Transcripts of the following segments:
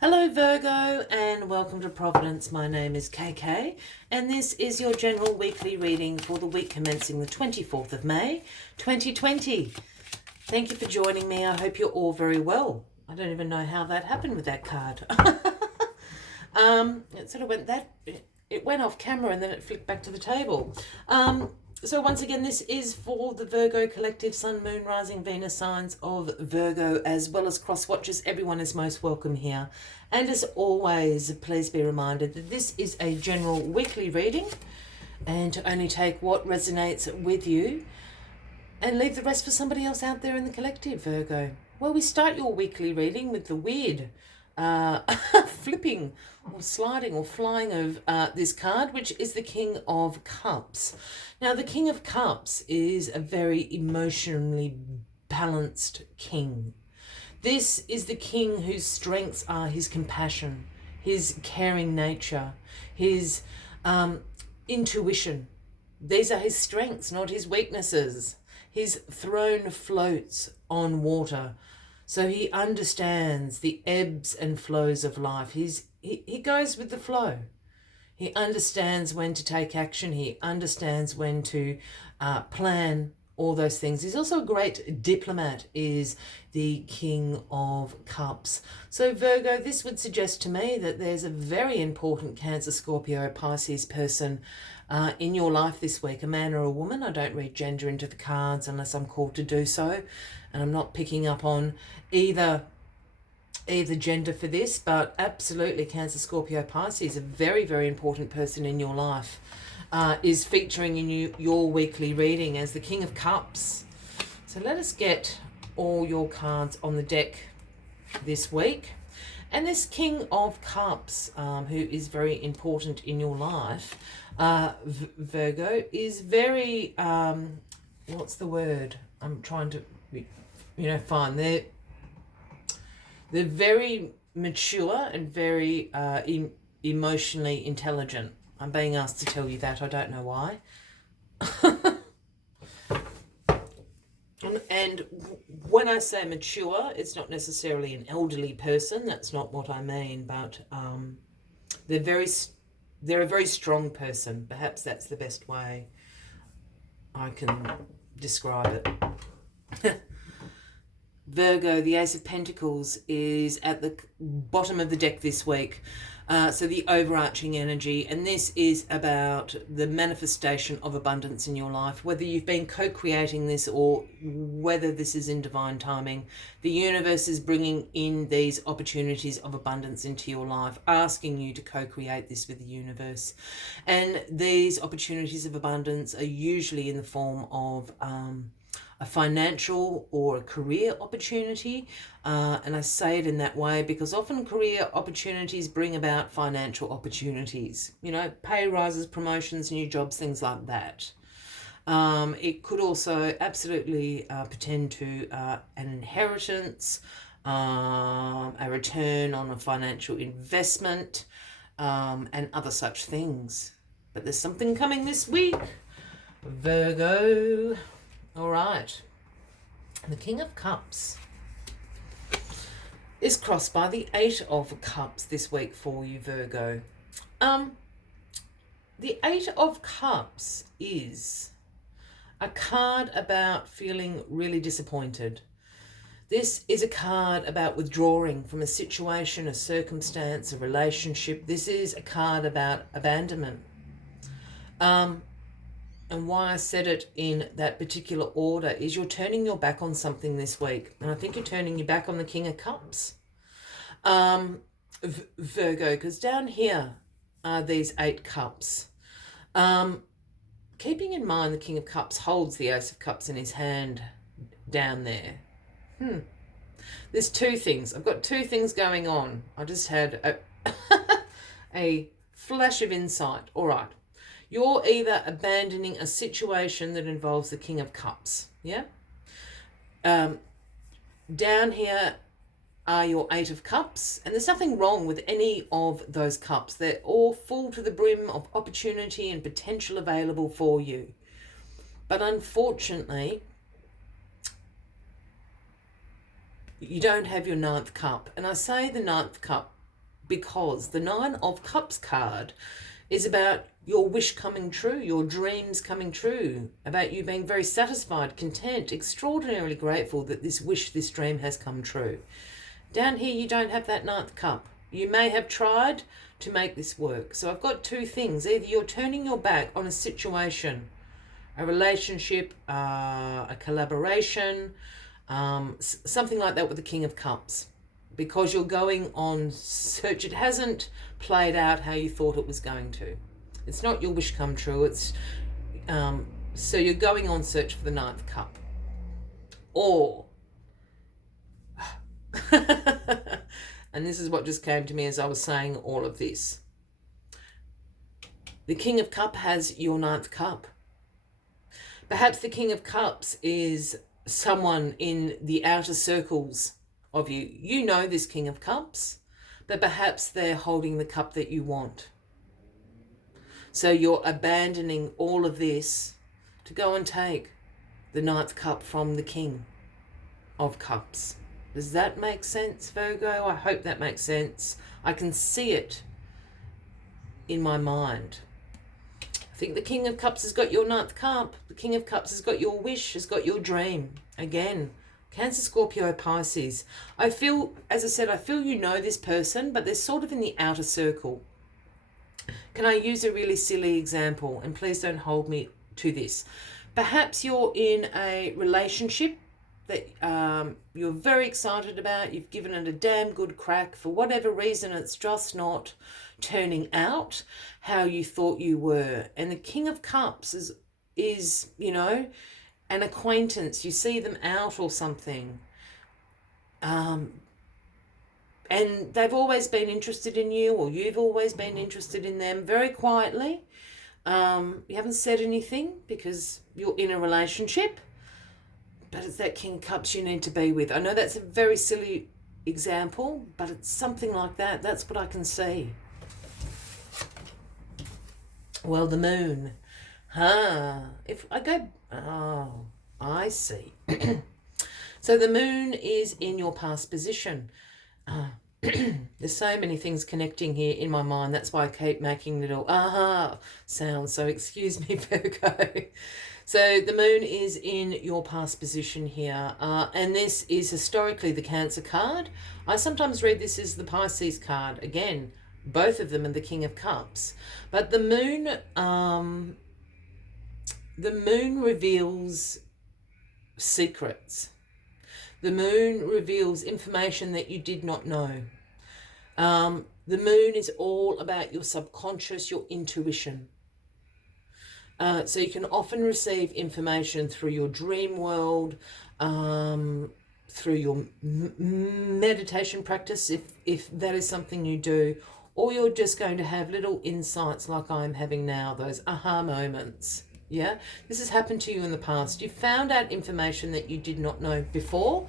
Hello Virgo and welcome to Providence. My name is KK and this is your general weekly reading for the week commencing the 24th of May 2020. Thank you for joining me. I hope you're all very well. I don't even know how that happened with that card. It sort of it went off camera and then it flicked back to the table. So once again, this is for the Virgo collective, Sun, Moon, Rising, Venus signs of Virgo, as well as cross watchers. Everyone is most welcome here. And as always, please be reminded that this is a general weekly reading and to only take what resonates with you and leave the rest for somebody else out there in the collective, Virgo. Well, we start your weekly reading with the weird flipping or sliding or flying of this card, which is the King of Cups. Now, the King of Cups is a very emotionally balanced king. This is the king whose strengths are his compassion, his caring nature, his intuition. These are his strengths, not his weaknesses. His throne floats on water. So he understands the ebbs and flows of life. He goes with the flow. He understands when to take action. He understands when to plan all those things. He's also a great diplomat, is the King of Cups. So Virgo, this would suggest to me that there's a very important Cancer, Scorpio, Pisces person in your life this week, a man or a woman. I don't read gender into the cards unless I'm called to do so, and I'm not picking up on either gender for this, but absolutely Cancer, Scorpio, Pisces, a very, very important person in your life, is featuring in your weekly reading as the King of Cups. So let us get all your cards on the deck this week. And this King of Cups, who is very important in your life, Virgo, is very, what's the word? I'm trying to, find. They're very mature and very emotionally intelligent. I'm being asked to tell you that. I don't know why. And when I say mature, it's not necessarily an elderly person. That's not what I mean. But they're a very strong person. Perhaps that's the best way I can describe it. Virgo, the Ace of Pentacles is at the bottom of the deck this week. So the overarching energy, and this is about the manifestation of abundance in your life, whether you've been co-creating this or whether this is in divine timing. The universe is bringing in these opportunities of abundance into your life, asking you to co-create this with the universe. And these opportunities of abundance are usually in the form of a financial or a career opportunity, and I say it in that way because often career opportunities bring about financial opportunities, pay rises, promotions, new jobs, things like that. It could also absolutely pertain to an inheritance, a return on a financial investment, and other such things. But there's something coming this week, Virgo. All right, the King of Cups is crossed by the Eight of Cups this week for you, Virgo. The Eight of Cups is a card about feeling really disappointed. This is a card about withdrawing from a situation, a circumstance, a relationship. This is a card about abandonment. And why I said it in that particular order is you're turning your back on something this week. And I think you're turning your back on the King of Cups. Virgo, because down here are these 8 cups. Keeping in mind the King of Cups holds the Ace of Cups in his hand down there. There's 2 things. I've got 2 things going on. I just had a flash of insight. All right. You're either abandoning a situation that involves the King of Cups, yeah? Down here are your 8 of Cups, and there's nothing wrong with any of those cups. They're all full to the brim of opportunity and potential available for you. But unfortunately, you don't have your 9th cup. And I say the 9th cup because the Nine of Cups card is about your wish coming true, your dreams coming true, about you being very satisfied, content, extraordinarily grateful that this wish, this dream has come true. Down here, you don't have that ninth cup. You may have tried to make this work. So I've got two things. Either you're turning your back on a situation, a relationship, a collaboration, something like that with the King of Cups, because you're going on search. It hasn't played out how you thought it was going to. It's not your wish come true. It's so you're going on search for the ninth cup. Or and this is what just came to me as I was saying all of this. The King of Cups has your ninth cup. Perhaps the King of Cups is someone in the outer circles of you. You know this King of Cups, but perhaps they're holding the cup that you want. So you're abandoning all of this to go and take the ninth cup from the King of Cups. Does that make sense, Virgo? I hope that makes sense. I can see it in my mind. I think the King of Cups has got your ninth cup. The King of Cups has got your wish, has got your dream. Again, Cancer, Scorpio, Pisces. I feel, as I said, I feel you know this person, but they're sort of in the outer circle. Can I use a really silly example? And please don't hold me to this. Perhaps you're in a relationship that you're very excited about. You've given it a damn good crack. For whatever reason, it's just not turning out how you thought you were. And the King of Cups is you know, an acquaintance. You see them out or something. And they've always been interested in you, or you've always been interested in them, very quietly. You haven't said anything because you're in a relationship, but it's that King of Cups you need to be with. I know that's a very silly example, but it's something like that. That's what I can see. Well, the moon. If I go... Oh, I see. So the moon is in your past position. There's so many things connecting here in my mind. That's why I keep making little aha sounds. So excuse me, Virgo. So the moon is in your past position here. And this is historically the Cancer card. I sometimes read this as the Pisces card. Again, both of them are the King of Cups. But the moon reveals secrets. The moon reveals information that you did not know. The moon is all about your subconscious, your intuition. So you can often receive information through your dream world, through your meditation practice, if that is something you do, or you're just going to have little insights like I'm having now, those aha moments. Yeah, this has happened to you in the past. You found out information that you did not know before,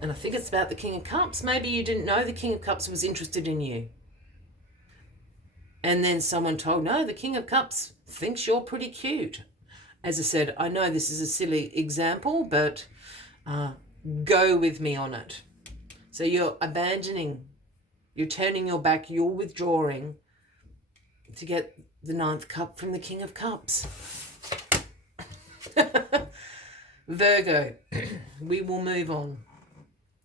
and I think it's about the King of Cups. Maybe you didn't know the King of Cups was interested in you. And then someone told, no, the King of Cups thinks you're pretty cute. As I said, I know this is a silly example, but go with me on it. So you're abandoning, you're turning your back, you're withdrawing to get the ninth cup from the King of Cups. Virgo, we will move on.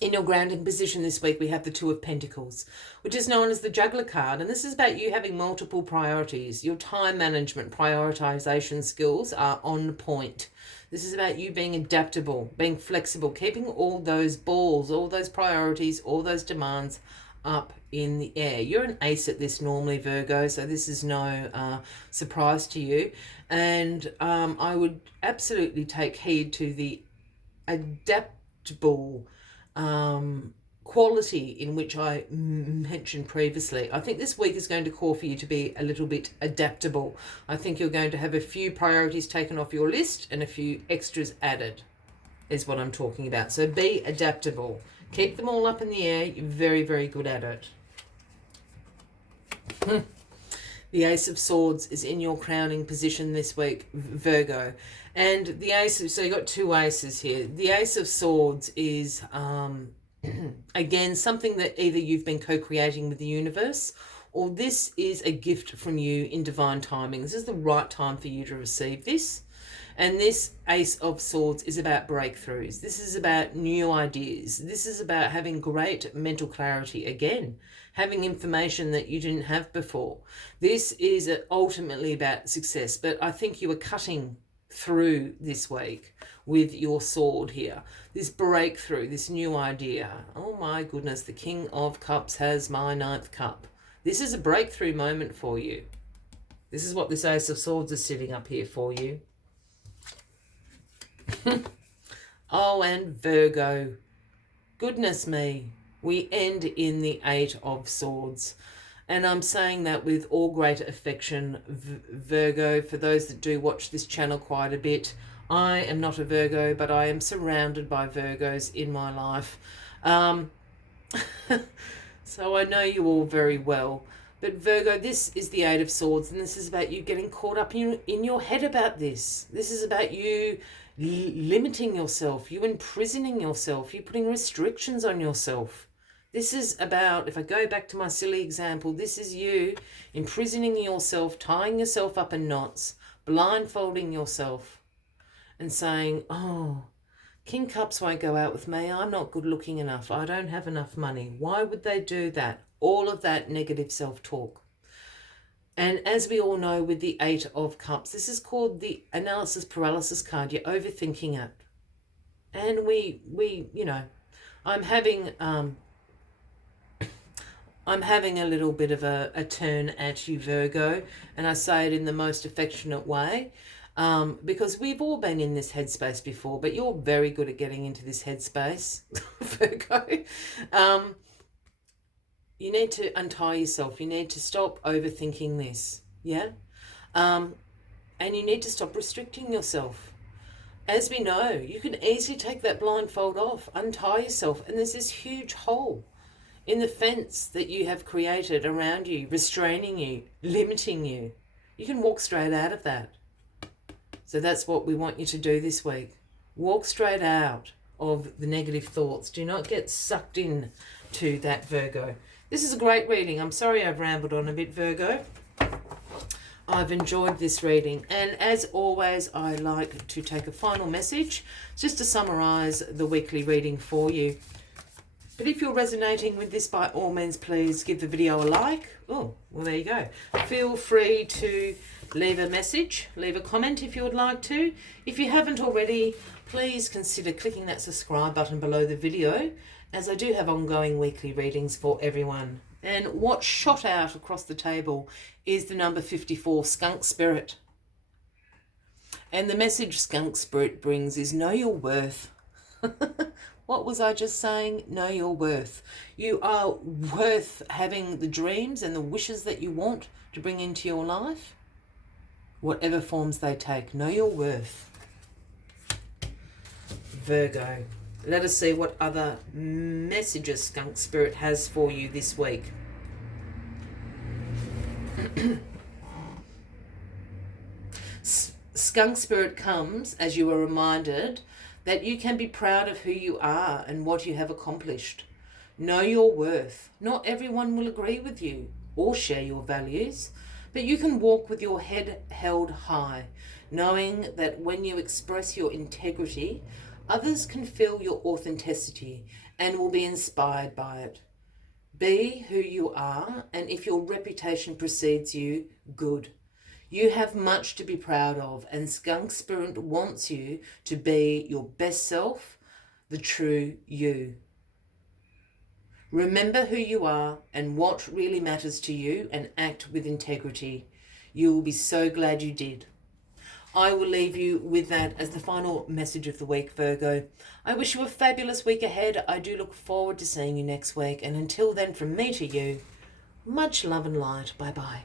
In your grounding position this week, we have the Two of Pentacles, which is known as the Juggler card. And this is about you having multiple priorities. Your time management, prioritization skills are on point. This is about you being adaptable, being flexible, keeping all those balls, all those priorities, all those demands up in the air. You're an ace at this normally, Virgo, so this is no surprise to you. And I would absolutely take heed to the adaptable quality in which I mentioned previously. I think this week is going to call for you to be a little bit adaptable. I think you're going to have a few priorities taken off your list and a few extras added, is what I'm talking about. So be adaptable. Keep them all up in the air. You're very, very good at it. The Ace of Swords is in your crowning position this week, Virgo. And the Ace, so you got two aces here. The Ace of Swords is Again, something that either you've been co-creating with the universe, or this is a gift from you in divine timing. This is the right time for you to receive this. And this Ace of Swords is about breakthroughs. This is about new ideas. This is about having great mental clarity again, having information that you didn't have before. This is ultimately about success, but I think you are cutting through this week with your sword here. This breakthrough, this new idea. Oh my goodness, the King of Cups has my 9th cup. This is a breakthrough moment for you. This is what this Ace of Swords is sitting up here for you. Oh, and Virgo. Goodness me. We end in the 8 of Swords. And I'm saying that with all great affection, Virgo, for those that do watch this channel quite a bit. I am not a Virgo, but I am surrounded by Virgos in my life. So I know you all very well. But Virgo, this is the 8 of Swords, and this is about you getting caught up in your head about this. This is about you limiting yourself, you imprisoning yourself, you putting restrictions on yourself. This is about, if I go back to my silly example, this is you imprisoning yourself, tying yourself up in knots, blindfolding yourself and saying, oh, King Cups won't go out with me. I'm not good looking enough. I don't have enough money. Why would they do that? All of that negative self-talk. And as we all know with the 8 of Cups, this is called the analysis paralysis card. You're overthinking it. And we you know, I'm having a little bit of a turn at you, Virgo, and I say it in the most affectionate way, because we've all been in this headspace before, but you're very good at getting into this headspace, Virgo. You need to untie yourself. You need to stop overthinking this, yeah? And you need to stop restricting yourself. As we know, you can easily take that blindfold off, untie yourself, and there's this huge hole in the fence that you have created around you, restraining you, limiting you. You can walk straight out of that. So that's what we want you to do this week. Walk straight out of the negative thoughts. Do not get sucked in to that, Virgo. This is a great reading. I'm sorry I've rambled on a bit, Virgo. I've enjoyed this reading. And as always, I like to take a final message just to summarize the weekly reading for you. But if you're resonating with this, by all means, please give the video a like. Oh, well, there you go. Feel free to leave a message, leave a comment if you would like to. If you haven't already, please consider clicking that subscribe button below the video, as I do have ongoing weekly readings for everyone. And what shot out across the table is the number 54, Skunk Spirit. And the message Skunk Spirit brings is know your worth. What was I just saying? Know your worth. You are worth having the dreams and the wishes that you want to bring into your life, whatever forms they take. Know your worth. Virgo. Let us see what other messages Skunk Spirit has for you this week. Skunk Spirit comes as you are reminded that you can be proud of who you are and what you have accomplished. Know your worth. Not everyone will agree with you or share your values, but you can walk with your head held high, knowing that when you express your integrity, others can feel your authenticity and will be inspired by it. Be who you are, and if your reputation precedes you, good. You have much to be proud of, and Skunk Spirit wants you to be your best self, the true you. Remember who you are and what really matters to you, and act with integrity. You will be so glad you did. I will leave you with that as the final message of the week, Virgo. I wish you a fabulous week ahead. I do look forward to seeing you next week. And until then, from me to you, much love and light. Bye-bye.